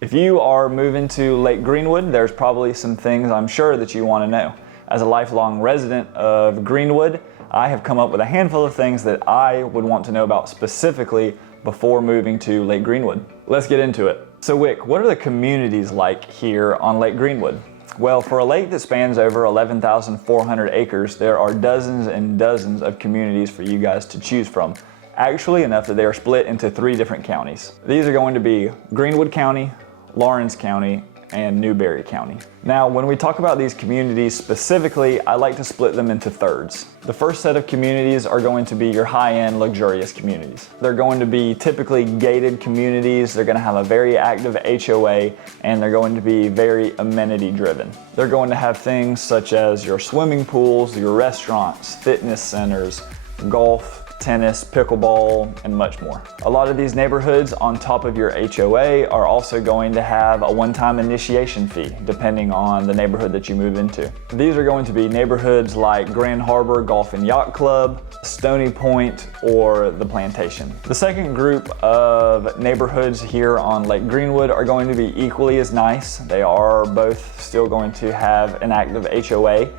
If you are moving to Lake Greenwood, there's probably some things I'm sure that you want to know. As a lifelong resident of Greenwood, I have come up with a handful of things that I would want to know about specifically before moving to Lake Greenwood. Let's get into it. So Wick, what are the communities like here on Lake Greenwood? Well, for a lake that spans over 11,400 acres, there are dozens and dozens of communities for you guys to choose from. Actually enough that they are split into 3 different counties. These are going to be Greenwood County, Lawrence County, and Newberry County. Now, when we talk about these communities specifically, I like to split them into thirds. The first set of communities are going to be your high-end, luxurious communities. They're going to be typically gated communities. They're going to have a very active HOA, and they're going to be very amenity-driven. They're going to have things such as your swimming pools, your restaurants, fitness centers, golf, tennis, pickleball, and much more. A lot of these neighborhoods on top of your HOA are also going to have a one-time initiation fee, depending on the neighborhood that you move into. These are going to be neighborhoods like Grand Harbor Golf and Yacht Club, Stony Point, or The Plantation. The second group of neighborhoods here on Lake Greenwood are going to be equally as nice. They are both still going to have an active HOA,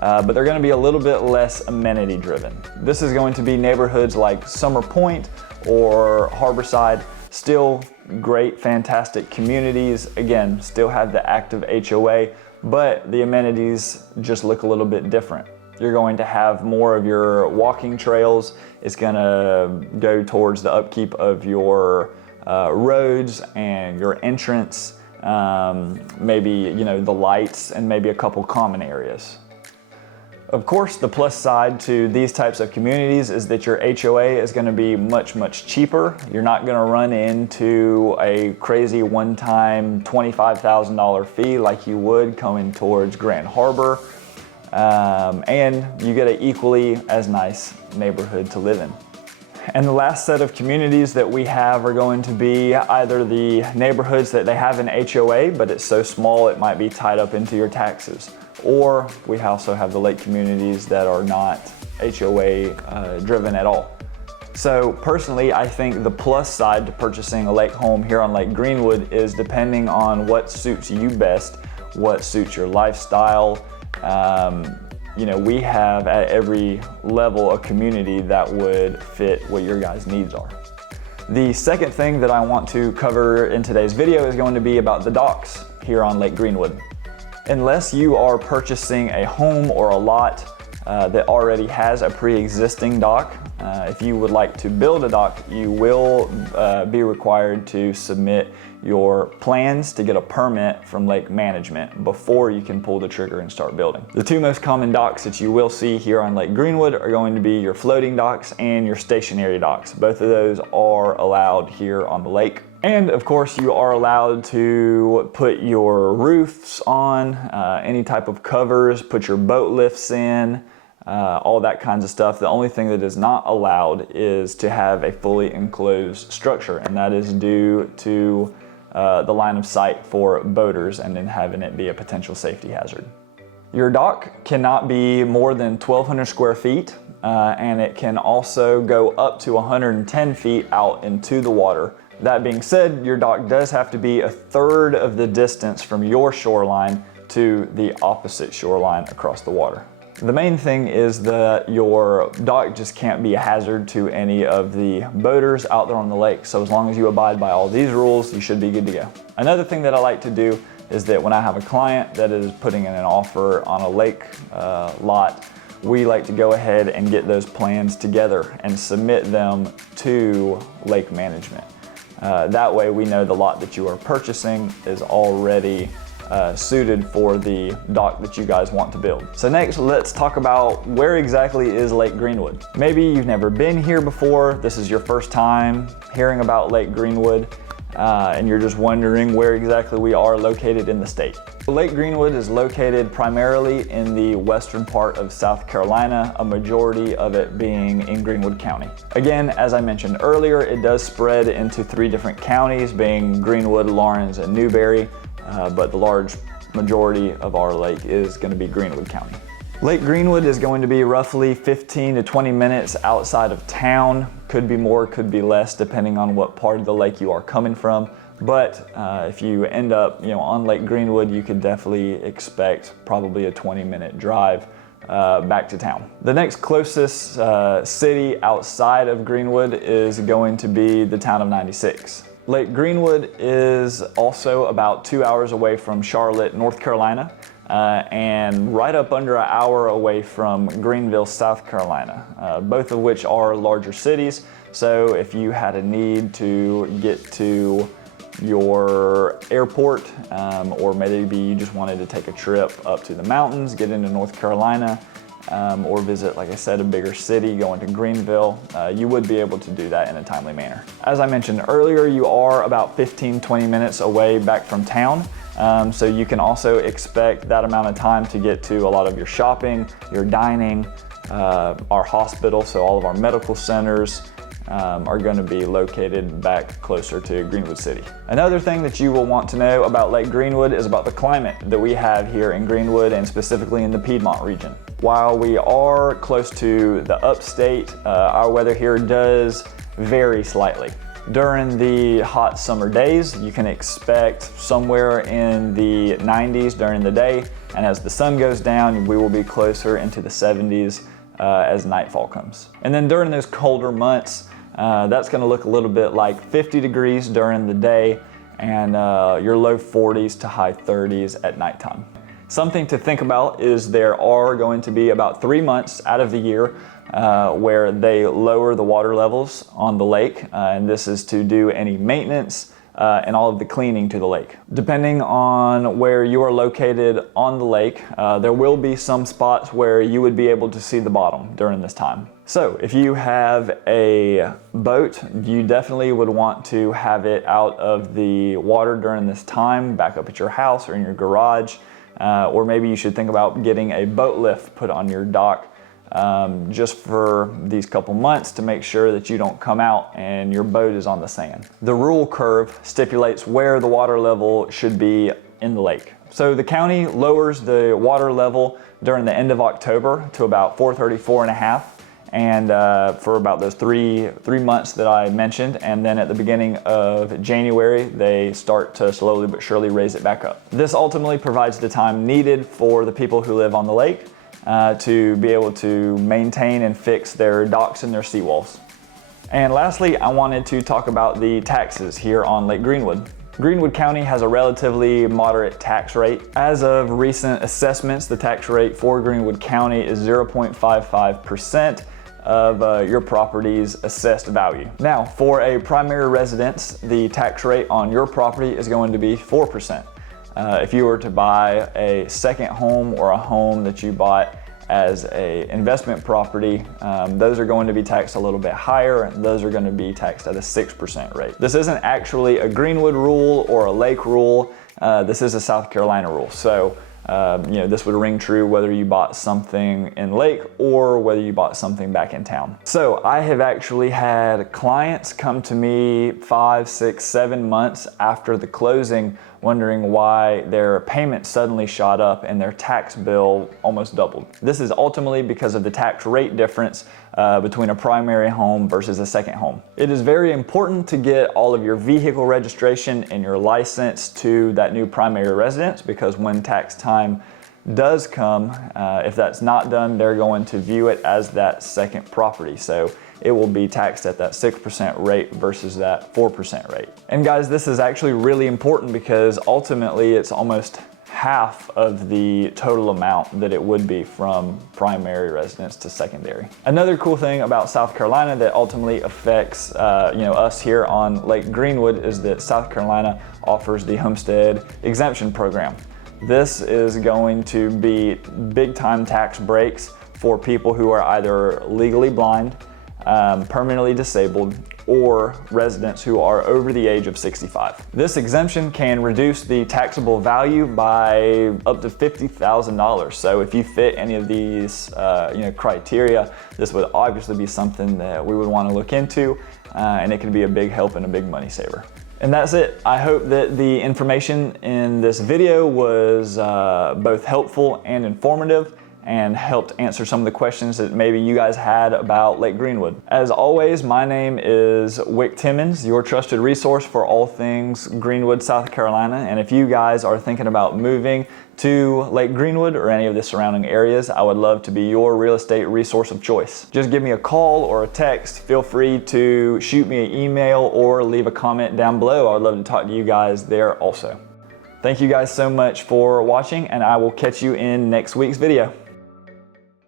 but they're going to be a little bit less amenity driven. This is going to be neighborhoods like Summer Point or Harborside, still great, fantastic communities. Again, still have the active HOA, but the amenities just look a little bit different. You're going to have more of your walking trails. It's going to go towards the upkeep of your roads and your entrance, maybe the lights, and maybe a couple common areas. Of course, the plus side to these types of communities is that your HOA is going to be much, much cheaper. You're not going to run into a crazy one-time $25,000 fee like you would coming towards Grand Harbor. And you get an equally as nice neighborhood to live in. And the last set of communities that we have are going to be either the neighborhoods that they have an HOA, but it's so small it might be tied up into your taxes. Or we also have the lake communities that are not HOA driven at all. So personally, I think the plus side to purchasing a lake home here on Lake Greenwood is depending on what suits you best, what suits your lifestyle. We have at every level a community that would fit what your guys' needs are. The second thing that I want to cover in today's video is going to be about the docks here on Lake Greenwood. Unless you are purchasing a home or a lot that already has a pre-existing dock, if you would like to build a dock, you will be required to submit your plans to get a permit from lake management before you can pull the trigger and start building. The 2 most common docks that you will see here on Lake Greenwood are going to be your floating docks and your stationary docks. Both of those are allowed here on the lake. And of course, you are allowed to put your roofs on, any type of covers, put your boat lifts in, all that kinds of stuff. The only thing that is not allowed is to have a fully enclosed structure, and that is due to the line of sight for boaters and then having it be a potential safety hazard. Your dock cannot be more than 1,200 square feet, and it can also go up to 110 feet out into the water. That being said, your dock does have to be 1/3 of the distance from your shoreline to the opposite shoreline across the water. The main thing is that your dock just can't be a hazard to any of the boaters out there on the lake. So as long as you abide by all these rules, you should be good to go. Another thing that I like to do is that when I have a client that is putting in an offer on a lake lot, we like to go ahead and get those plans together and submit them to lake management. That way we know the lot that you are purchasing is already suited for the dock that you guys want to build. So next, let's talk about where exactly is Lake Greenwood. Maybe you've never been here before, this is your first time hearing about Lake Greenwood, and you're just wondering where exactly we are located in the state. Lake Greenwood is located primarily in the western part of South Carolina, a majority of it being in Greenwood County. Again, as I mentioned earlier, it does spread into 3 different counties, being Greenwood, Lawrence, and Newberry, but the large majority of our lake is going to be Greenwood County. Lake Greenwood is going to be roughly 15 to 20 minutes outside of town. Could be more, could be less, depending on what part of the lake you are coming from. But if you end up on Lake Greenwood, you could definitely expect probably a 20-minute drive back to town. The next closest city outside of Greenwood is going to be the town of 96. Lake Greenwood is also about 2 hours away from Charlotte, North Carolina, and right up under an hour away from Greenville, South Carolina, both of which are larger cities. So if you had a need to get to your airport, or maybe you just wanted to take a trip up to the mountains, get into North Carolina, or visit, like I said, a bigger city, going to Greenville, you would be able to do that in a timely manner. As I mentioned earlier, you are about 15-20 minutes away back from town, so you can also expect that amount of time to get to a lot of your shopping, your dining, our hospital, so all of our medical centers are going to be located back closer to Greenwood City. Another thing that you will want to know about Lake Greenwood is about the climate that we have here in Greenwood, and specifically in the Piedmont region. While we are close to the upstate, our weather here does vary slightly. During the hot summer days, you can expect somewhere in the 90s during the day, and as the sun goes down, we will be closer into the 70s as nightfall comes. And then during those colder months, that's going to look a little bit like 50 degrees during the day and your low 40s to high 30s at nighttime. Something to think about is there are going to be about 3 months out of the year where they lower the water levels on the lake, and this is to do any maintenance and all of the cleaning to the lake. Depending on where you are located on the lake, there will be some spots where you would be able to see the bottom during this time. So if you have a boat, you definitely would want to have it out of the water during this time, back up at your house or in your garage, or maybe you should think about getting a boat lift put on your dock just for these couple months to make sure that you don't come out and your boat is on the sand. The rule curve stipulates where the water level should be in the lake. So the county lowers the water level during the end of October to about 434.5, and for about those three months that I mentioned, and then at the beginning of January they start to slowly but surely raise it back up. This ultimately provides the time needed for the people who live on the lake to be able to maintain and fix their docks and their seawalls. And lastly, I wanted to talk about the taxes here on Lake Greenwood. Greenwood County has a relatively moderate tax rate. As of recent assessments, the tax rate for Greenwood County is 0.55% of your property's assessed value. Now, for a primary residence, the tax rate on your property is going to be 4%. If you were to buy a second home or a home that you bought as an investment property, those are going to be taxed a little bit higher, and those are going to be taxed at a 6% rate. This isn't actually a Greenwood rule or a Lake rule. This is a South Carolina rule. So this would ring true whether you bought something in Lake or whether you bought something back in town. So I have actually had clients come to me 5, 6, 7 months after the closing wondering why their payment suddenly shot up and their tax bill almost doubled. This is ultimately because of the tax rate difference between a primary home versus a second home. It is very important to get all of your vehicle registration and your license to that new primary residence, because when tax time does come, if that's not done, they're going to view it as that second property. So it will be taxed at that 6% rate versus that 4% rate. And guys, this is actually really important because ultimately it's almost half of the total amount that it would be from primary residence to secondary. Another cool thing about South Carolina that ultimately affects us here on Lake Greenwood is that South Carolina offers the homestead exemption program. This is going to be big time tax breaks for people who are either legally blind, permanently disabled, or residents who are over the age of 65. This exemption can reduce the taxable value by up to $50,000. So if you fit any of these criteria, this would obviously be something that we would want to look into, and it could be a big help and a big money saver. And that's it. I hope that the information in this video was both helpful and informative. and helped answer some of the questions that maybe you guys had about Lake Greenwood. As always, my name is Wick Timmons, your trusted resource for all things Greenwood, South Carolina. And if you guys are thinking about moving to Lake Greenwood or any of the surrounding areas, I would love to be your real estate resource of choice. Just give me a call or a text. Feel free to shoot me an email or leave a comment down below. I would love to talk to you guys there also. Thank you guys so much for watching, and I will catch you in next week's video.